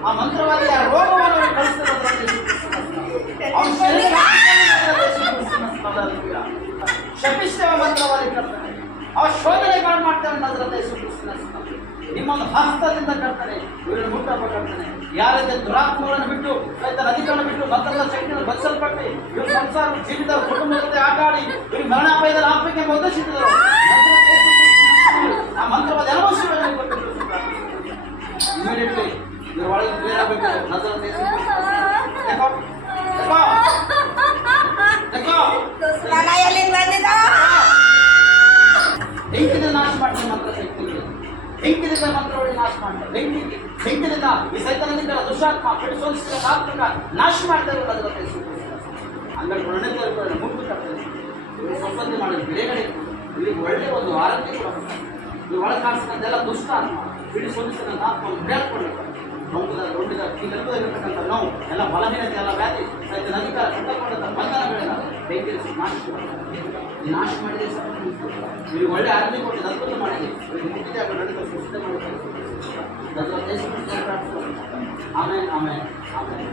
ಆ ಮಂತ್ರವಾದಿ ಆ ರೋಗವನ್ನು ಕಳಿಸ್ತಾರೆ ಶಪಿಸ್ತೇವೆ ಮಂತ್ರವಾದಿ ಕರ್ತನೆ ಅವ್ರ ಶೋಧನೆಗಳನ್ನು ಮಾಡ್ತಾರೆ ಅನ್ನೋದ್ರಲ್ಲಿ ಸುಪ್ರಸ್ನ ನಿಮ್ಮೊಂದು ಹಸ್ತದಿಂದ ಕರ್ತನೆ ಇವರನ್ನು ಮುಟ್ಟಪ್ಪ ಕರ್ತನೆ ಯಾರಿಂದ ದುರಾತ್ಮಗಳನ್ನು ಬಿಟ್ಟು ರೈತರ ಅಧಿಕಾರ ಬಿಟ್ಟು ಮತ್ತೊಂದು ಶಕ್ತಿಯನ್ನು ಬದಲಿಸಲ್ಪಟ್ಟು ಇವ್ರ ಸಂಸಾರ ಜೀವಿತ ಕುಟುಂಬದ ಜೊತೆ ಆಟ ಆಡಿ ಇವ್ರ ಮರಣಾಪಾಯದಲ್ಲಿ ಆತ್ಮಕ್ಕೆ ಒದಗಿಸಿದ್ರು ಆ ಮಂತ್ರವಾದ ಎಲ್ಲ ಶಿವನಿಗೆ ಕೊಟ್ಟಿದ್ರು ಇಮಿಡಿಯೇಟ್ಲಿ ಇದ್ರ ಒಳಗೆ ಕ್ಲಿಯರ್ ಆಗಬೇಕು ನಾಶ ಮಾಡ್ತೀನಿ ಮಂತ್ರ ಶಕ್ತಿಗಳು. ಬೆಂಕಿದಿಂದ ಮಂತ್ರವನ್ನು ನಾಶ ಮಾಡ್ತಾರೆ ಬೆಂಕಿ ಬೆಂಕಿದಿಂದ ಈ ಸೈತನದಿಂದ ದುಷ್ಟಾತ್ಮ ಕೆಡಿಸೋದಿಸಿದ ಆತ್ಮಕ ನಾಶ ಮಾಡ್ತಾರೆ ಅದರ ಹಂಗಾಗಿ ಒಳ್ಳೆ ತೋರಿಕೊಳ್ಳೋಣ ಮುಟ್ಟು ಕರ್ತದೆ ಇವರು ಸಂಬಂಧ ಮಾಡಿದ ಬೆಳೆಗಡೆ ಇವರಿಗೆ ಒಳ್ಳೆಯ ಒಂದು ಆರೋಗ್ಯ ಕೊಡಬೇಕು ಇಲ್ಲಿ ಒಳಗೆ ಕಾಣಿಸ್ತಕ್ಕಂಥೆಲ್ಲ ದುಷ್ಟಾತ್ಮ ಬಿಡಿ ಸೋಲಿಸಿದಂಥ ಆತ್ಮ ಬೆಳೆಸ್ಕೊಳ್ಬೇಕು ರೊಂಡದ ರೊಂಡದ ಈ ನೆಲದಲ್ಲಿರ್ತಕ್ಕಂಥ ನೋವು ಎಲ್ಲ ಬಲಹೀನತೆ ಎಲ್ಲ ವ್ಯಾಧಿ ಸೈತನ ಅಧಿಕಾರ ಕಟ್ಟಕೊಂಡಂಥ ಬಂಧನಗಳೆಲ್ಲ ಬೆಂಕಿ ನಾಶ ನಾಶ ಮಾಡಿದ್ರೆ ಇವ್ರಿಗೆ ಒಳ್ಳೆ ಆರೋಗ್ಯ ಕೊಟ್ಟಿದ್ದು ಅದ್ಭುತ ಮಾಡಿದೆ ಆಮೇಲೆ ಆಮೇಲೆ ಆಮೇಲೆ.